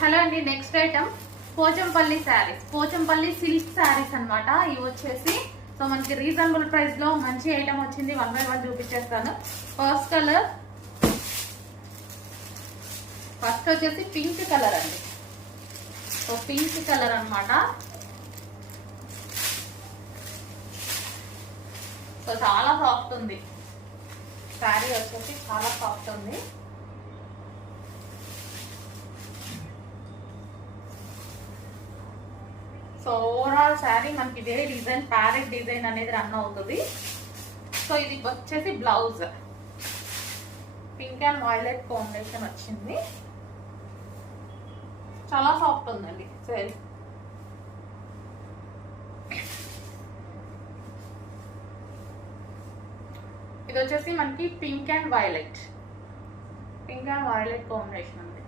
Hello అండి, next item Pochampally sarees, Pochampally silk sarees అన్నమాట. ఇవి వచ్చేసి సో మనకి రీజనబుల్ ప్రైస్ లో మంచి ఐటమ్ వచ్చింది. 1 by 1 చూపించేస్తాను. ఫస్ట్ కలర్, ఫస్ట్ వచ్చేసి పింక్ కలర్ అండి. సో పింక్ కలర్ అన్నమాట. సో చాలా సాఫ్ట్ ఉంది శారీ, వచ్చేసి చాలా సాఫ్ట్ ఉంది. సో ఓవరాల్ శారీ మనకి ఇదే డిజైన్, ప్యారెట్ డిజైన్ అనేది రన్ అవుతుంది. సో ఇది వచ్చేసి blouse pink and violet combination వచ్చింది. చాలా సాఫ్ట్ ఉందండి శారీ. ఇది వచ్చేసి మనకి పింక్ అండ్ వైలెట్ కాంబినేషన్ ఉంది.